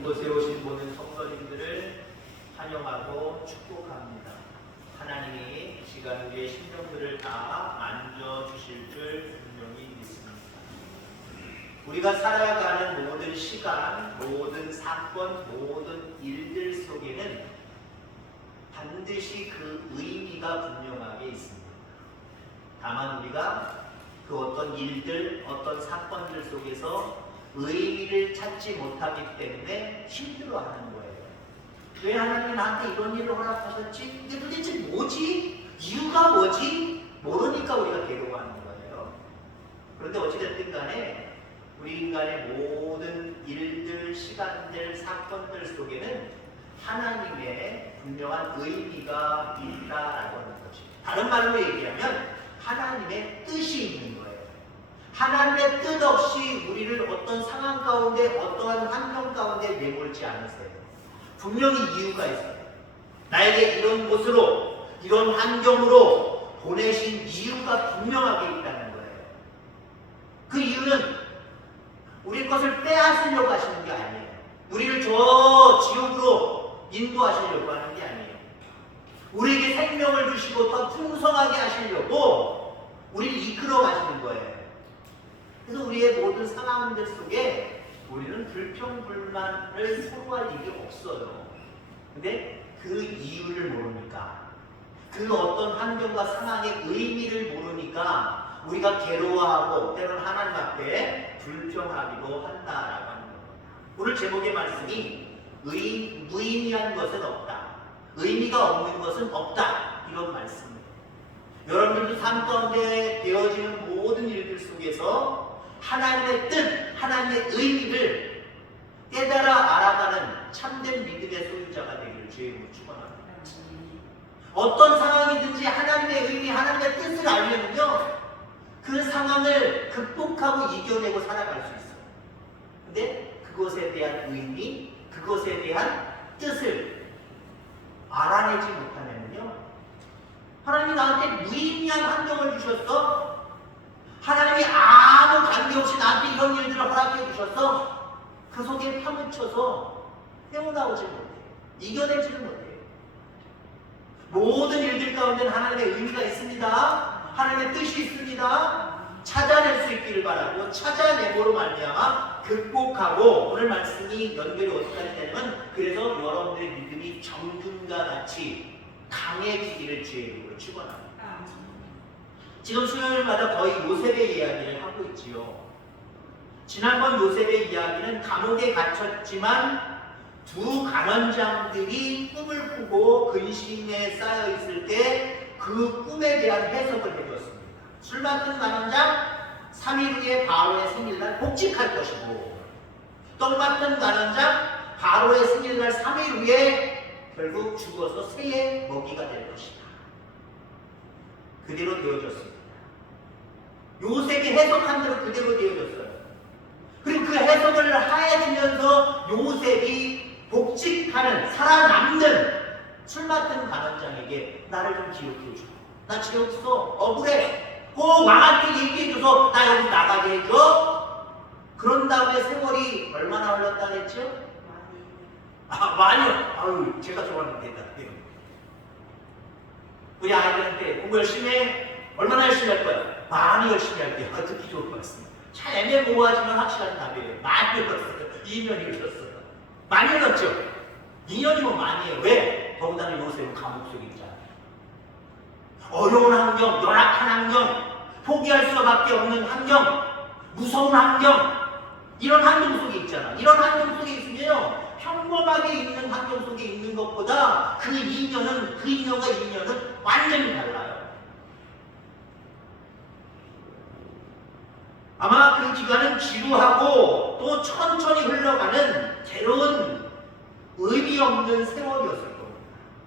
이곳에 오신 모든 성도님들을 환영하고 축복합니다. 하나님이 이 시간 우리의 심령들을 다 만져주실 줄 분명히 믿습니다. 우리가 살아가는 모든 시간, 모든 사건, 모든 일들 속에는 반드시 그 의미가 분명하게 있습니다. 다만 우리가 그 어떤 일들, 어떤 사건들 속에서 의미를 찾지 못하기 때문에 힘들어하는 거예요. 왜 하나님이 나한테 이런 일을 허락하셨지? 근데 도대체 뭐지? 이유가 뭐지? 모르니까 우리가 괴로워하는 거예요. 그런데 어찌됐든 간에 우리 인간의 모든 일들, 시간들, 사건들 속에는 하나님의 분명한 의미가 있다라고 하는 거죠. 다른 말로 얘기하면 하나님의 뜻이 있는 거예요. 하나님의 뜻 없이 우리를 어떤 상황 가운데, 어떠한 환경 가운데 내몰지 않으세요. 분명히 이유가 있어요. 나에게 이런 곳으로, 이런 환경으로 보내신 이유가 분명하게 있다는 거예요. 그 이유는 우리 것을 빼앗으려고 하시는 게 아니에요. 우리를 저 지옥으로 인도하시려고 하는 게 아니에요. 우리에게 생명을 주시고 더 풍성하게 하시려고 우리를 이끌어 가시는 거예요. 그래서 우리의 모든 상황들 속에 우리는 불평불만을 서로 할 일이 없어요. 근데 그 이유를 모르니까, 그 어떤 환경과 상황의 의미를 모르니까 우리가 괴로워하고 때로는 하나님 앞에 불평하기도 한다라고 하는 겁니다. 오늘 제목의 말씀이 무의미한 것은 없다, 의미가 없는 것은 없다, 이런 말씀입니다. 여러분들도 삶 가운데 되어지는 모든 일들 속에서 하나님의 뜻, 하나님의 의미를 깨달아 알아가는 참된 믿음의 소유자가 되기를 주의 이름으로 축원합니다. 어떤 상황이든지 하나님의 의미, 하나님의 뜻을 알려면요, 그 상황을 극복하고 이겨내고 살아갈 수 있어요. 근데 그것에 대한 의미, 그것에 대한 뜻을 알아내지 못하면요, 하나님이 나한테 무의미한 환경을 주셨어. 하나님이 아무 관계없이 나한테 이런 일들을 허락해 주셔서 그 속에 파묻혀서 헤어나오지 못해요. 이겨내지를 못해요. 모든 일들 가운데는 하나님의 의미가 있습니다. 하나님의 뜻이 있습니다. 찾아낼 수 있기를 바라고, 찾아내므로 말미암아 극복하고, 오늘 말씀이 연결이 어디까지 되냐면, 그래서 여러분들의 믿음이 정금과 같이 강해지기를 주의 이름으로 축원합니다. 지금 수요일마다 거의 요셉의 이야기를 하고 있지요. 지난번 요셉의 이야기는 감옥에 갇혔지만 두 간원장들이 꿈을 꾸고 근심에 쌓여 있을 때 그 꿈에 대한 해석을 해주었습니다. 술 맡은 간원장 3일 후에 바로의 생일날 복직할 것이고, 떡 맡은 간원장 바로의 생일날 3일 후에 결국 죽어서 새의 먹이가 될 것이다. 그대로 되어졌습니다. 요셉이 해석한 대로 그대로 되어졌어요. 그리고 그 해석을 하해지면서 요셉이 복직하는, 살아남는 술 맡은 간원장에게 나를 좀 기억해줘. 나 지금 없어. 억울해. 꼭 왕한테 얘기해줘서 나 여기서 나가게 해줘. 그런 다음에 세월이 얼마나 흘렀다 했죠? 많이요. 아유, 제가 좋아하는 데다. 우리 아이들한테 공부 열심히 해. 얼마나 열심히 할 거야? 많이 열심히 할게요. 듣기 좋을 것 같습니다. 참 애매모호하지만 확실한 답이에요. 많이 흘렀어요. 2년이 흘렀어요. 많이 흘렀죠? 2년이면 많이 해요. 왜? 더군다나 요셉은 감옥 속에 있잖아요. 어려운 환경, 열악한 환경, 포기할 수밖에 없는 환경, 무서운 환경, 이런 환경 속에 있잖아. 이런 환경 속에 있으면요, 평범하게 있는 환경 속에 있는 것보다 그 2년과 2년은 완전히 달라요. 아마 그 기간은 지루하고 또 천천히 흘러가는 괴로운 의미 없는 세월이었을 겁니다.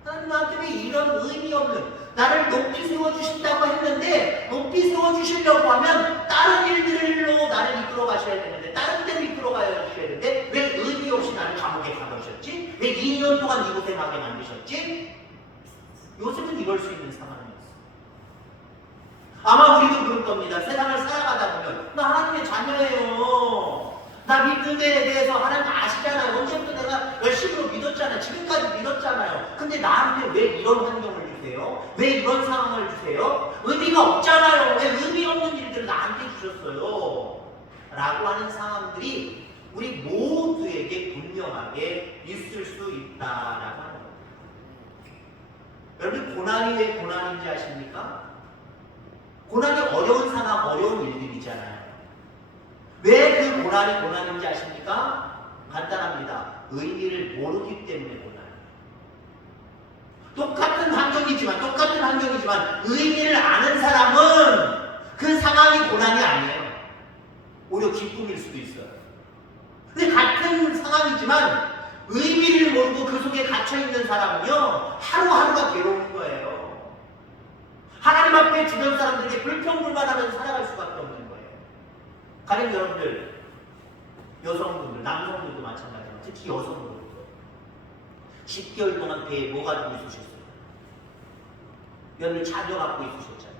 하나님 나한테 왜 이런 의미 없는, 나를 높이 세워주신다고 했는데 높이 세워주시려고 하면 다른 일들로 나를 이끌어 가셔야 되는데, 다른 데로 이끌어 가셔야 되는데 왜 의미 없이 나를 감옥에 가두셨지? 왜 2년 동안 이곳에 가게 만드셨지? 요셉은 이럴 수 있는 상황이었어요. 아마 우리도 그럴 겁니다. 세상을 살아가다 보면 나 하나님의 자녀예요. 나 믿는 데에 대해서 하나님 아시잖아요. 언제부터 내가 이런 환경을 주세요? 왜 이런 상황을 주세요? 의미가 없잖아요. 왜 의미 없는 일들을 나한테 주셨어요? 라고 하는 상황들이 우리 모두에게 분명하게 있을 수 있다라고 하는 겁니다. 여러분, 고난이 왜 고난인지 아십니까? 고난이 어려운 상황, 어려운 일들이잖아요. 왜 그 고난이 고난인지 아십니까? 간단합니다. 의미를 모르기 때문에 고난이에요. 똑같은 환경이지만 의미를 아는 사람은 그 상황이 고난이 아니에요. 오히려 기쁨일 수도 있어요. 근데 같은 상황이지만 의미를 모르고 그 속에 갇혀있는 사람은요, 하루하루가 괴로운 거예요. 하나님 앞에 주변 사람들에게 불평불만하면서 살아갈 수밖에 없는 거예요. 가령 여러분들, 여성분들, 남성분들도 마찬가지예요. 특히 여성분들 10개월 동안 배에 뭐 가지고 있으셨어요? 여러분 자녀 갖고 있으셨잖아요.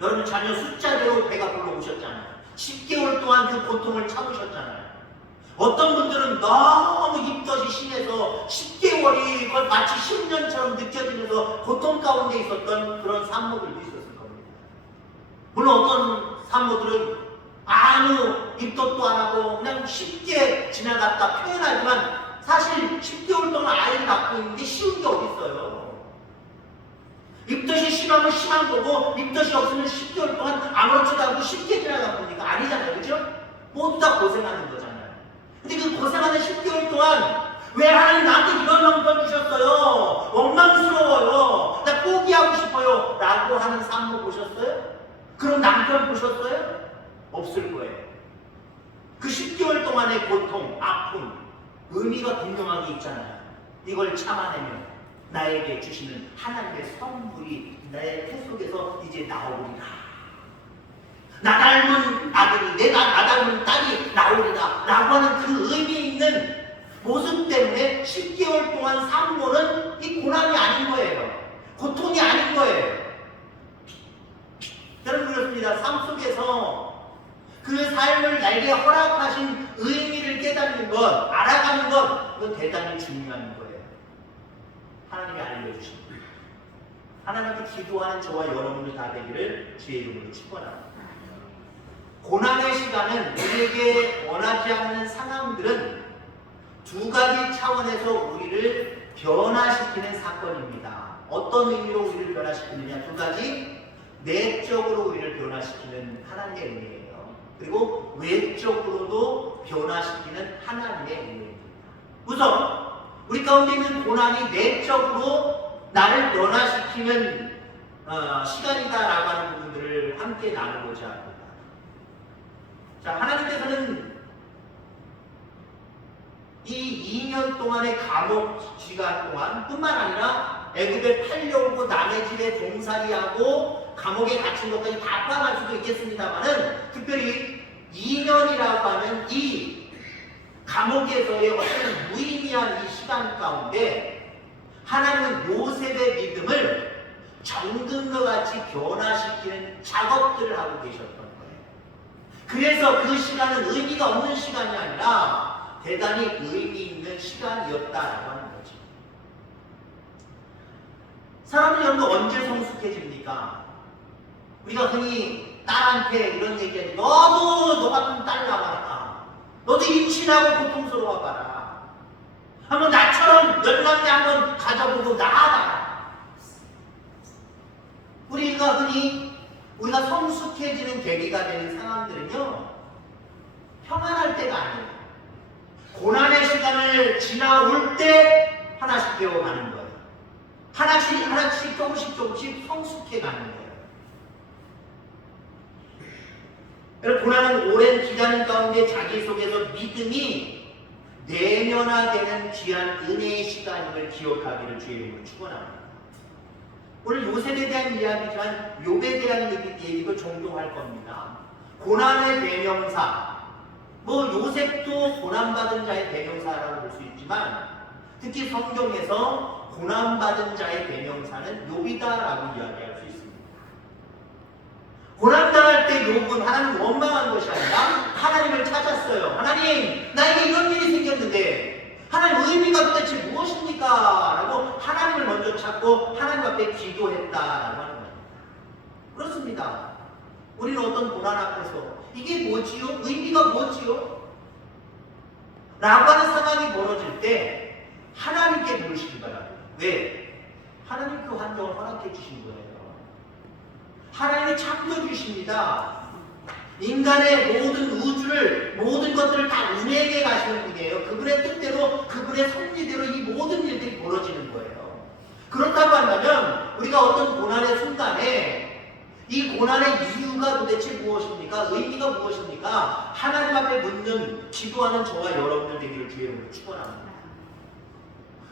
여러분 자녀 숫자대로 배가 불러오셨잖아요. 10개월 동안 그 고통을 참으셨잖아요. 어떤 분들은 너무 입덧이 심해서 10개월이 마치 10년처럼 느껴지면서 고통 가운데 있었던 그런 산모들도 있었을 겁니다. 물론 어떤 산모들은 아무 입덧도 안 하고 그냥 쉽게 지나갔다 표현하지만 사실 10개월 동안 아이를 갖고 있는 게 쉬운 게 어디 있어요. 입덧이 심하면 심한 거고 입덧이 없으면 10개월 동안 아무렇지도 않고 쉽게 지나간 거니까 아니잖아요. 그죠? 모두 다 고생하는 거잖아요. 근데 그 고생하는 10개월 동안 왜 하나님 나한테 이런 형편 주셨어요? 원망스러워요. 나 포기하고 싶어요. 라고 하는 산모 보셨어요? 그런 남편 보셨어요? 없을 거예요. 그 10개월 동안의 고통, 아픔, 의미가 분명하게 있잖아요. 이걸 참아내면 나에게 주시는 하나님의 선물이 나의 태 속에서 이제 나오리라. 나 닮은 아들이, 나 닮은 딸이 나오리라. 라고 하는 그 의미 있는 모습 때문에 10개월 동안 산모는 이 고난이 아닌 거예요. 고통이 아닌 거예요. 여러분 그렇습니다. 삶 속에서 그 삶을 나에게 허락하신 의미를 깨닫는 것, 알아가는 것, 이건 대단히 중요한 거예요. 하나님이 알려주십니다. 하나님께 기도하는 저와 여러분들 다 되기를 주의 이름으로 축원합니다. 고난의 시간은 우리에게 원하지 않는 상황들은 두 가지 차원에서 우리를 변화시키는 사건입니다. 어떤 의미로 우리를 변화시키느냐? 두 가지. 내적으로 우리를 변화시키는 하나님의 의미예요. 그리고 외적으로도 변화시키는 하나님의 의미입니다. 우선 우리 가운데 있는 고난이 내적으로 나를 변화시키는 시간이다라고 하는 부분들을 함께 나누고자 합니다. 자, 하나님께서는 이 2년 동안의 감옥 기간 동안 뿐만 아니라 애굽에 팔려오고 남의 집에 종살이하고 감옥에 갇힌 것까지 다 포함할 수도 있겠습니다만은 특별히 2년이라고 하는 이 감옥에서의 어떤 무의미한 이 시간 가운데 하나님은 요셉의 믿음을 정금과 같이 변화시키는 작업들을 하고 계셨던 거예요. 그래서 그 시간은 의미가 없는 시간이 아니라 대단히 의미 있는 시간이었다라고 하는 거죠. 사람은 여러분 언제 성숙해집니까? 우리가 흔히 딸한테 이런 얘기하지. 너도 너 같은 딸 나와라. 너도 임신하고 고통스러워봐라. 한번 나처럼 열남매 한번 가져보고 나아봐라. 우리가 성숙해지는 계기가 되는 상황들은요, 평안할 때가 아니에요. 고난의 시간을 지나올 때 하나씩 배워가는 거예요. 하나씩 조금씩 성숙해가는 거예요. 고난은 오랜 기간 가운데 자기 속에서 믿음이 내면화되는 귀한 은혜의 시간임을 기억하기를 주의 이름으로 축원합니다. 오늘 요셉에 대한 이야기지만 욥에 대한 얘기도 종종 할 겁니다. 고난의 대명사, 요셉도 고난받은 자의 대명사라고 볼 수 있지만 특히 성경에서 고난받은 자의 대명사는 욥이다라고 이야기할 수 있습니다. 고난당할 때 욥은 하나님을 원망한 것이 아니라 하나님을 찾았어요. 하나님, 나에게 이런 일이 생겼는데 하나님 의미가 도대체 무엇입니까? 라고 하나님을 먼저 찾고 앞에 기도했다라고 하는 거예요. 그렇습니다. 우리는 어떤 고난 앞에서 이게 뭐지요? 의미가 뭐지요? 라고 하는 상황이 벌어질 때 하나님께 물으시기 바랍니다. 왜? 하나님 그 환경을 허락해 주신 거예요. 하나님이 창조해 주십니다. 인간의 모든 우주를, 모든 것들을 다 운행해 가시는 분이에요. 그분의 뜻대로, 그분의 섭리대로 이 모든 일들이 벌어지는 거예요. 그렇다고 한다면 우리가 어떤 고난의 순간에 이 고난의 이유가 도대체 무엇입니까? 의미가 무엇입니까? 하나님 앞에 묻는, 기도하는 저와 여러분들 되기를 주의 이름으로 축원합니다.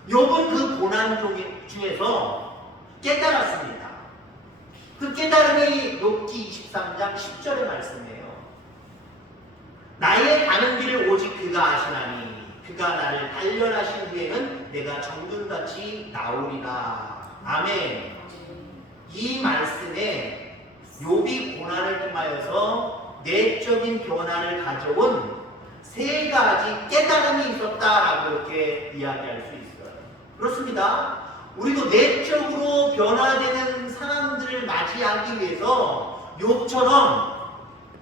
욥은 그 고난 중에서 깨달았습니다. 그 깨달음이 욥기 23장 10절의 말씀이에요. 나의 가는 길을 오직 그가 아시나니 그가 나를 단련하신 후에는 내가 정금같이 나오리라. 아멘. 이 말씀에 욥이 고난을 통하여서 내적인 변화를 가져온 세 가지 깨달음이 있었다라고 이렇게 이야기할 수 있어요. 그렇습니다. 우리도 내적으로 변화되는 상황들을 맞이하기 위해서 욥처럼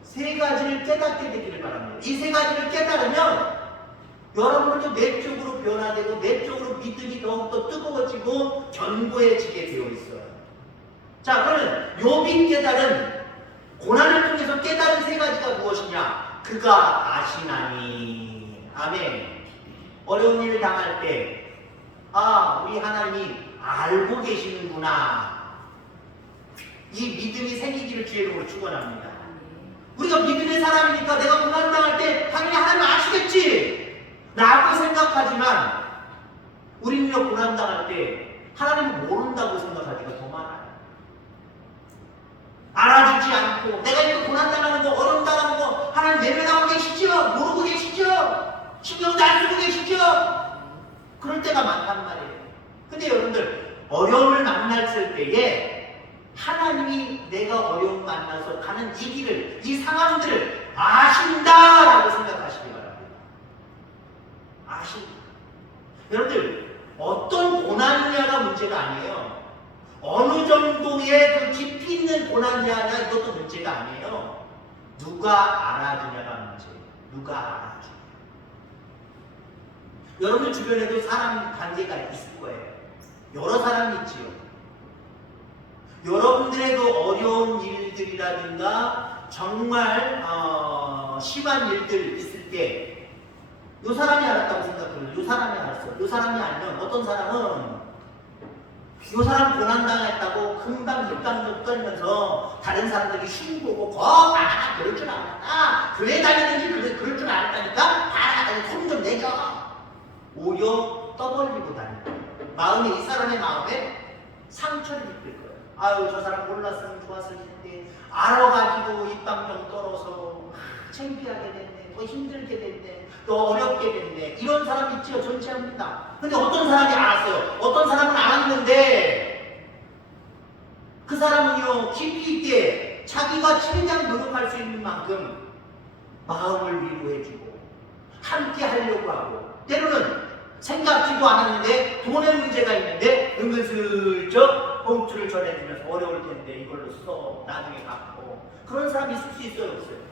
세 가지를 깨닫게 되기를 바랍니다. 이 세 가지를 깨달으면 여러분들도 내적으로 변화되고 내적으로 믿음이 더욱더 뜨거워지고 견고해지게 되어 있어요. 자, 그러면 욥이 깨달은, 고난을 통해서 깨달은 세 가지가 무엇이냐? 그가 아시나니. 아멘. 어려운 일을 당할 때, 아, 우리 하나님이 알고 계시는구나. 이 믿음이 생기기를 주의 이름으로 축원합니다. 우리가 믿음의 사람이니까 내가 고난 당할 때 당연히 하나님 아시겠지 라고 생각하지만 우리는요, 고난 당할 때 하나님은 모른다고 생각하기가 더 많아요. 알아주지 않고 내가 이거 고난 당하는 거, 어려움 당하는 거 하나님 외면하고 계시죠? 모르고 계시죠? 신경도 안 쓰고 계시죠? 그럴 때가 많단 말이에요. 근데 여러분들, 어려움을 만났을 때에 하나님이 내가 어려움 만나서 가는 이 길을, 이 상황들을 아신다라고 생각하시기 바랍니다. 아신다. 여러분들, 어떤 고난이냐가 문제가 아니에요. 어느 정도의 그 깊이 있는 고난이냐, 이것도 문제가 아니에요. 누가 알아주냐가 문제예요. 누가 알아주냐. 여러분 주변에도 사람 관계가 있을 거예요. 여러 사람이 있지요. 여러분들에도 어려운 일들이라든가 정말 심한 일들 있을 때 이 사람이 알았다고 생각해요. 이 사람이 알았어요. 이 사람이 알면, 어떤 사람은 이 사람 고난당했다고 금방 입방정 떨면서 다른 사람들이 흉보고 그럴 줄 알았다. 교회 다니는지 그럴 줄 알았다니까 손 좀 내줘. 오히려 떠벌리고 다니고 마음에, 이 사람의 마음에 상처를 입힐 거예요. 아유, 저 사람 몰랐으면 좋았을 텐데 알아가지고 입방정 떨어서 창피하게 됐네, 더 힘들게 됐네, 더 어렵게 됐네. 이런 사람 있지요. 존재합니다. 근데 어떤 사람이 알았어요. 어떤 사람은 알았는데 그 사람은요, 깊이 있게 자기가 최대한 노력할 수 있는 만큼 마음을 위로해주고 함께 하려고 하고, 때로는 생각지도 않았는데 돈의 문제가 있는데 은근슬쩍 봉투를 전해주면서 어려울 텐데 이걸로 써, 나중에 갚고. 그런 사람이 있을 수 있어요, 없어요?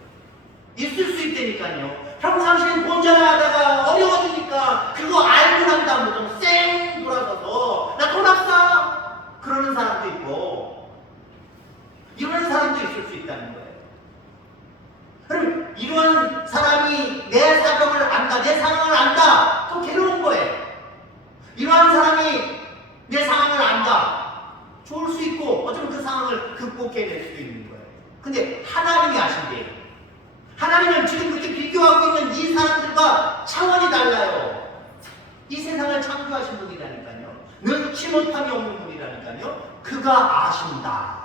있을 수 있다니까요. 평상시엔 본전하다가 어려워지니까 그거 알고 난 다음부터 쌩 돌아서서 나 돈 없어 그러는 사람도 있고, 이런 사람도 있을 수 있다는 거예요. 그럼 이런 사람이 내 사정을 안다, 내 상황을 안다, 또 괴로운 거예요. 이러한 사람이 내 상황을 안다, 좋을 수 있고 어쩌면 그 상황을 극복해낼 수도 있는 거예요. 근데 하나님이 아신대요. 하나님은 지금 그렇게 비교하고 있는 이 사람들과 차원이 달라요. 이 세상을 창조하신 분이라니까요. 능치 못함이 없는 분이라니까요. 그가 아신다.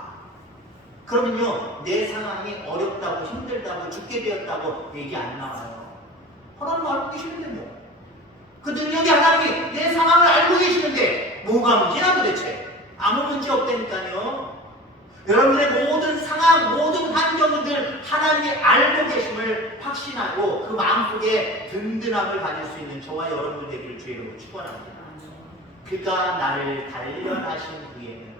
그러면요, 내 상황이 어렵다고 힘들다고 죽게 되었다고 얘기 안 나와요. 하나님 알고 계시는데 뭐. 그 능력이 하나님이 내 상황을 알고 계시는데 뭐가 문제나 도대체. 아무 문제 없다니까요. 여러분들의 모든 상황, 모든 환경들 하나님이 알고 계심을 확신하고 그 마음속에 든든함을 가질 수 있는 저와 여러분들 되기를 주의 이름으로 축원합니다. 그가 나를 단련하신 후에는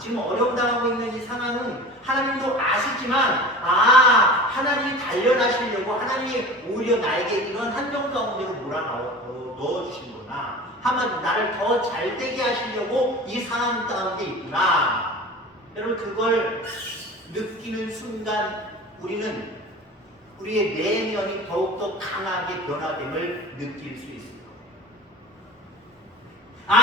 지금 어려움 당하고 있는 이 상황은 하나님도 아시지만 하나님이 단련하시려고 하나님이 오히려 나에게 이런 한정 가운데로 넣어주시는구나. 한마디로 나를 더 잘되게 하시려고 이 상황 가운데 있구나. 여러분 그걸 느끼는 순간 우리는 우리의 내면이 더욱더 강하게 변화됨을 느낄 수 있습니다.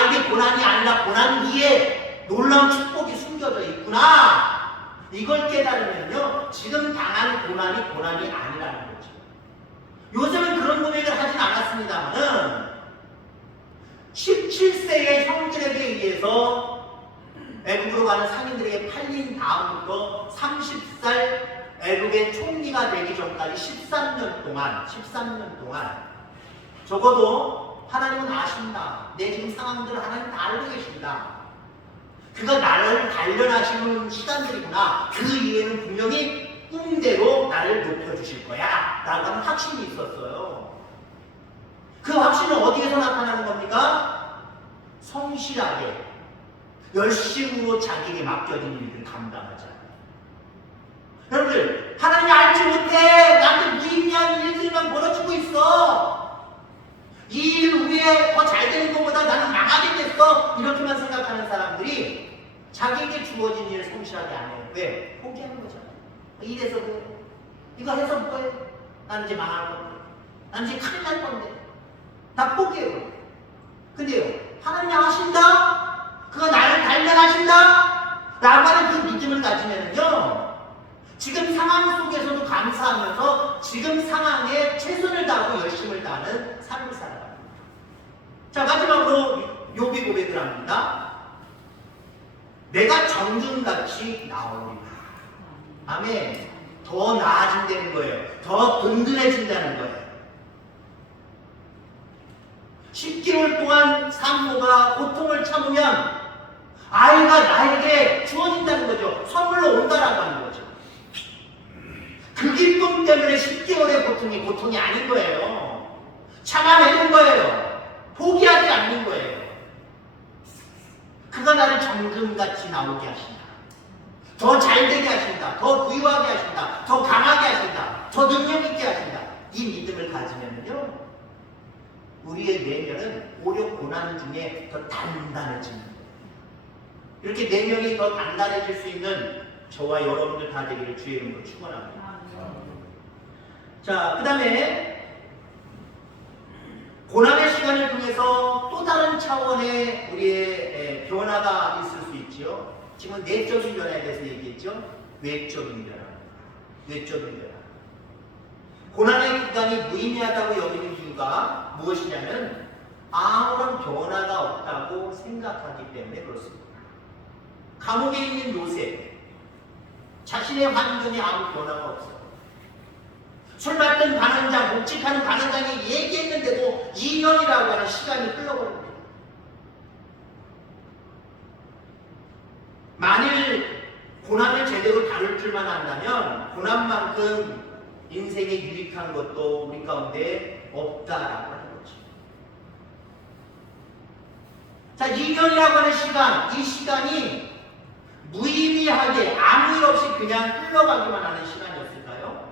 이게 고난이 아니라 고난 위에 놀라운 축복이 숨겨져 있구나. 이걸 깨달으면요, 지금 당한 고난이 고난이 아니라는 거죠. 요즘은 그런 고백을 하진 않았습니다만은 17세의 형들에게 의해서 애굽으로 가는 상인들에게 팔린 다음부터 30살 애굽의 총리가 되기 전까지 13년 동안 적어도 하나님은 아신다. 내 지금 상황들을 하나님 다 알고 계신다. 그가 나를 단련하시는 시간들이구나. 그 이후에는 분명히 꿈대로 나를 높여주실 거야 라고 하는 확신이 있었어요. 그 확신은 어디에서 나타나는 겁니까? 성실하게 열심으로 자기에게 맡겨진 일들을 감당하지 않아요. 여러분들, 하나님이 알지 못해 나한테 무의미한 일들만 벌어지고 있어. 이 일 후에 더 잘 되는 것보다 나는 망하겠겠어. 이렇게만 생각하는 사람들이 자기에게 주어진 일을 성실하게 안 해요. 왜? 포기하는 거잖아요. 이래서 뭐해? 이거 해서 뭐해? 나는 이제 망할 건데, 나는 이제 큰일 날 건데, 다 포기해요. 근데요, 하나님이 하신다? 그가 나를 단련하신다? 라고 하는 그 믿음을 가지면요, 지금 상황 속에서도 감사하면서 지금 상황에 최선을 다하고 열심을 다하는 삶을 살아갑니다. 자, 마지막으로 욥이 고백을 합니다. 내가 정금같이 나오리라. 아멘. 더 나아진다는 거예요. 더 든든해진다는 거예요. 10개월 동안 산모가 고통을 참으면 아이가 나에게 주어진다는 거죠. 선물로 온다라고 하는 거죠. 그 기쁨 때문에 10개월의 고통이 아닌 거예요. 참아내는 거예요. 포기하지 않는 거예요. 그가 나를 정금같이 나오게 하신다. 더 잘되게 하신다. 더 부유하게 하신다. 더 강하게 하신다. 더 능력있게 하신다. 이 믿음을 가지면요, 우리의 내면은 오히려 고난 중에 더 단단해집니다. 이렇게 내면이 더 단단해질 수 있는 저와 여러분들 다 되기를 주의 이름으로 축원합니다. 자, 그 다음에 고난의 시간을 통해서 또 다른 차원의 우리의 변화가 있을 수 있죠. 지금 내적인 변화에 대해서 얘기했죠. 외적인 변화. 외적인 변화. 고난의 기간이 무의미하다고 여기는 이유가 무엇이냐면 아무런 변화가 없다고 생각하기 때문에 그렇습니다. 감옥에 있는 요셉, 자신의 환경에 아무 변화가 없어요. 술 맡던 관원장, 목직하는 관원장이 얘기했는데도 2년이라고 하는 시간이 흘러버립니다. 만일 고난을 제대로 다룰 줄만 안다면 고난만큼 인생에 유익한 것도 우리 가운데 없다라고 하는 거죠. 자, 2년이라고 하는 시간, 이 시간이 무의미하게 아무 일 없이 그냥 흘러가기만 하는 시간이었을까요?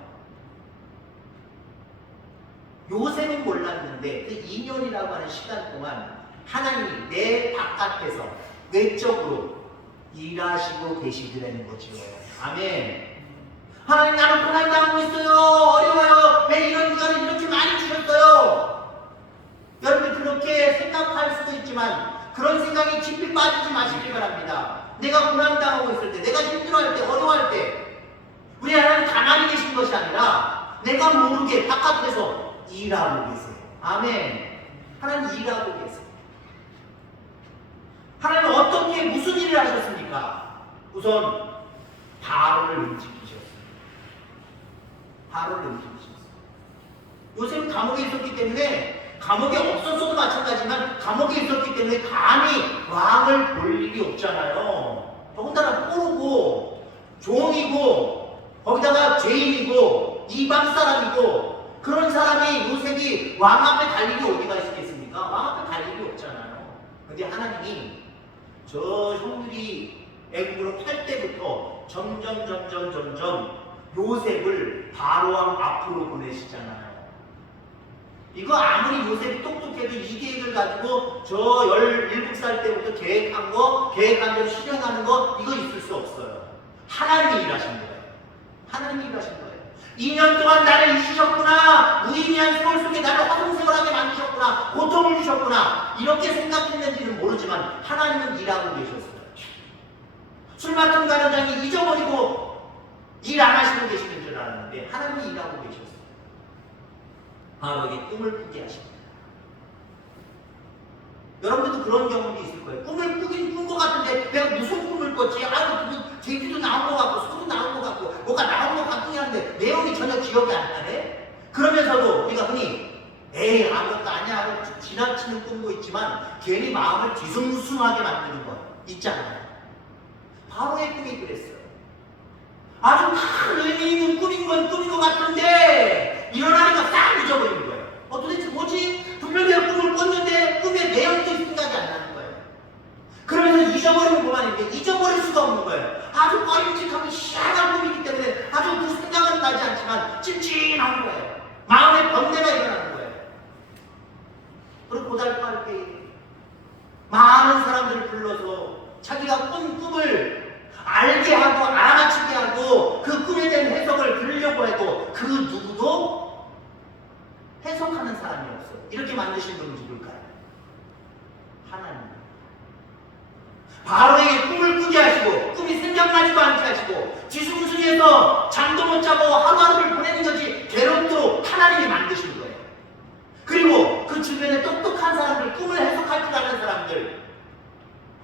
요셉은 몰랐는데 그 2년이라고 하는 시간 동안 하나님이 내 바깥에서 외적으로 일하시고 계시더라는 거죠. 아멘. 하나님, 나는 고난당하고 있어요. 어려워요. 왜 이런 기간을 이렇게 많이 주셨어요? 여러분 그렇게 생각할 수도 있지만 그런 생각에 깊이 빠지지 마시기 바랍니다. 내가 고난당하고 있을 때, 내가 힘들어할 때, 어려워할 때 우리 하나님 가만히 계신 것이 아니라 내가 모르게 바깥에서 일하고 계세요. 아멘. 하나님 일하고 계세요. 하나님 어떻게 무슨 일을 하셨습니까? 우선 바로를 움직이셨어요. 바로를 움직이셨어요. 요셉은 감옥에 있었기 때문에, 감옥에 없었어도 마찬가지지만 감옥에 있었기 때문에 감히 왕을 볼 일이 없잖아요. 더군다나 포로고 종이고 거기다가 죄인이고 이방 사람이고 그런 사람이 요셉이 왕 앞에 갈 일이 어디가 있겠습니까? 왕 앞에 갈 일이 없잖아요. 근데 하나님이 저 형들이 애굽으로 팔 때부터 점점 요셉을 바로왕 앞으로 보내시잖아요. 이거 아무리 요셉이 똑똑해도 이 계획을 가지고 저 17살 때부터 계획한 대로 실행하는 거 이거 있을 수 없어요. 하나님이 일하신 거예요. 하나님이 일하신 거예요. 2년 동안 나를 잊으셨구나. 무의미한 세월 속에 나를 허송세월하게 만드셨구나. 고통을 주셨구나. 이렇게 생각했는지는 모르지만 하나님은 일하고 계셨어요. 술 맡은 가정장이 잊어버리고 일 안 하시고 계시는 줄 알았는데 하나님이 일하고 계셨어요. 바로에게 꿈을 꾸게 하십니다. 여러분들도 그런 경험이 있을 거예요. 꿈을 꾸긴 꾼 것 같은데 내가 무슨 꿈을 꿨지? 돼지도 나온 것 같고 소도 나온 것 같고 뭐가 나온 것 같긴 한데 내용이 전혀 기억이 안 나네? 그러면서도 우리가 흔히 에이 아무것도 아니야 하고 지나치는 꿈도 있지만 괜히 마음을 뒤숭숭하게 만드는 것 있잖아요. 바로의 꿈이 그랬어요. 아주 큰 의미 있는 꿈인 건 꿈인 것 같은데 일어나니까 싹 잊어버리는 거예요. 도대체 뭐지? 분명히 꿈을 꿨는데 꿈의 내용도 생각이 안 나는 거예요. 그러면서 잊어버리면 그만인데 잊어버릴 수가 없는 거예요. 아주 꺼림직하고 희한한 꿈이기 때문에 아주 그 생각은 나지 않지만 찜찜한 거예요. 마음의 번뇌가 일어나는 거예요. 그리고 고달프게 많은 사람들을 불러서 자기가 꾼 꿈을 알게 하고 알아맞히게 하고 그 꿈에 대한 해석을 들으려고 해도 그 누구도 해석하는 사람이 없어요. 이렇게 만드신 분은 누굴까요? 하나님. 바로에게 꿈을 꾸게 하시고 꿈이 생각나지도 않게 하시고 뒤숭숭해서 잠도 못 자고 하루하루를 보내는 것이 괴롭도록 하나님이 만드신 거예요. 그리고 그 주변에 똑똑한 사람들, 꿈을 해석할 줄 아는 사람들,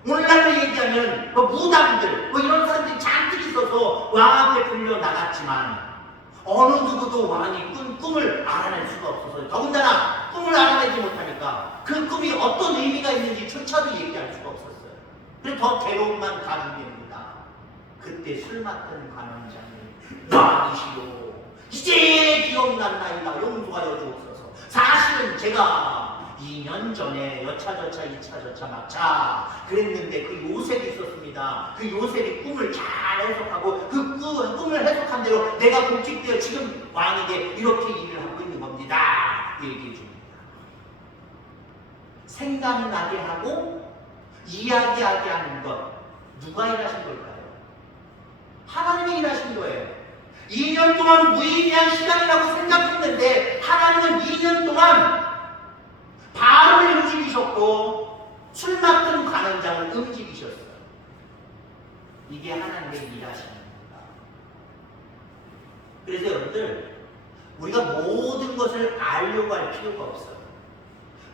오늘날로 얘기하면 무당들 이런 사람들이 잔뜩 있어서 왕 앞에 불려 나갔지만 어느 누구도 왕이 꾼 꿈을 알아낼 수가 없어서 더군다나 꿈을 알아내지 못하니까 그 꿈이 어떤 의미가 있는지조차도 얘기할 수가 없었어요. 그래서 더 괴로움만 가중됩니다. 그때 술 맡은 관원장님 왕이시오 이제 기억이 났나이다 용서하여 주옵소서. 사실은 제가 2년 전에 여차저차 2차저차 막차 그랬는데 그 요셉이 있었습니다. 그 요셉이 꿈을 잘 해석하고 그 꿈을 해석한 대로 내가 복직되어 지금 왕에게 이렇게 일을 하고 있는 겁니다. 얘기해 줍니다. 생각나게 하고 이야기하게 하는 것 누가 일하신 걸까요? 하나님이 일하신 거예요. 2년 동안 무의미한 시간이라고 생각했는데 하나님은 2년 동안 바로를 움직이셨고 술 맡은 관원장을 움직이셨어요. 이게 하나님의 일하시는 겁니다. 그래서 여러분들 우리가 모든 것을 알려고 할 필요가 없어요.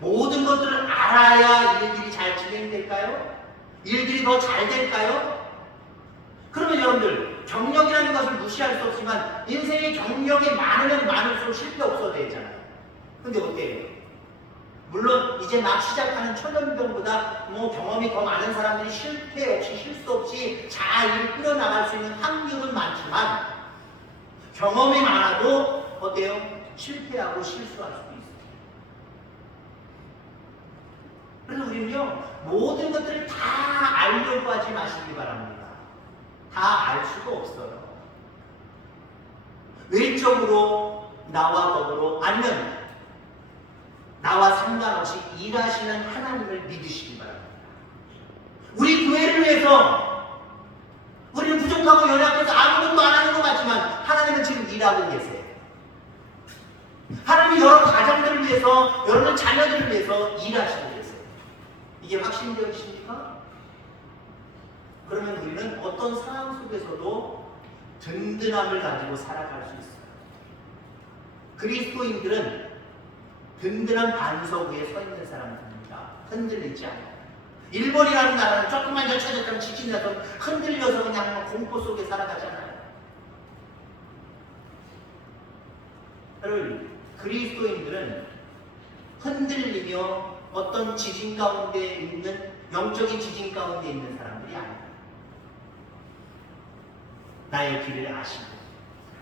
모든 것들을 알아야 일들이 잘 진행될까요? 일들이 더 잘 될까요? 그러면 여러분들 경력이라는 것을 무시할 수 없지만 인생의 경력이 많으면 많을수록 실패 없어야 되잖아요. 근데 어때요? 물론 이제 막 시작하는 초년병보다 경험이 더 많은 사람들이 실패 없이 실수 없이 잘 일을 끌어나갈 수 있는 확률은 많지만 경험이 많아도 어때요? 실패하고 실수할 수도 있어요. 그래서 우리는요 모든 것들을 다 알려고 하지 마시기 바랍니다. 다 알 수가 없어요. 외적으로 나와 더불어 아니면 나와 상관없이 일하시는 하나님을 믿으시기 바랍니다. 우리 교회를 위해서 우리는 부족하고 연약해서 아무것도 안 하는 것 같지만 하나님은 지금 일하고 계세요. 하나님이 여러 가정들을 위해서 여러분 자녀들을 위해서 일하시고 계세요. 이게 확신되어지십니까? 그러면 우리는 어떤 상황 속에서도 든든함을 가지고 살아갈 수 있어요. 그리스도인들은 든든한 반석 위에 서 있는 사람들입니다. 흔들리지 않아요. 일본이라는 나라는 조금만 여차저차 지진나서 흔들려서 그냥 공포 속에 살아가잖아요. 여러분, 그리스도인들은 흔들리며 어떤 지진 가운데 있는 영적인 지진 가운데 있는 사람들이 아닙니다. 나의 길을 아시고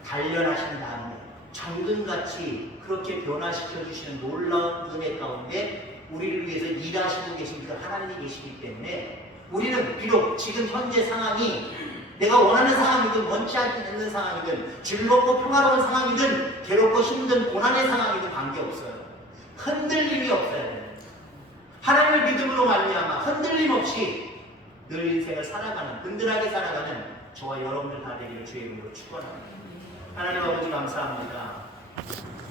단련하신 다음에 정금같이 그렇게 변화시켜 주시는 놀라운 은혜 가운데 우리를 위해서 일하시고 계신 그 하나님이 계시기 때문에 우리는 비록 지금 현재 상황이 내가 원하는 상황이든 원치 않는 상황이든 즐겁고 평화로운 상황이든 괴롭고 힘든 고난의 상황이든 관계없어요. 흔들림이 없어야 돼요. 하나님을 믿음으로 말미암아 흔들림 없이 늘 인생을 살아가는, 든든하게 살아가는 저와 여러분들 다 되기를 주의 이름으로 축원합니다. 하나님 아버지 감사합니다.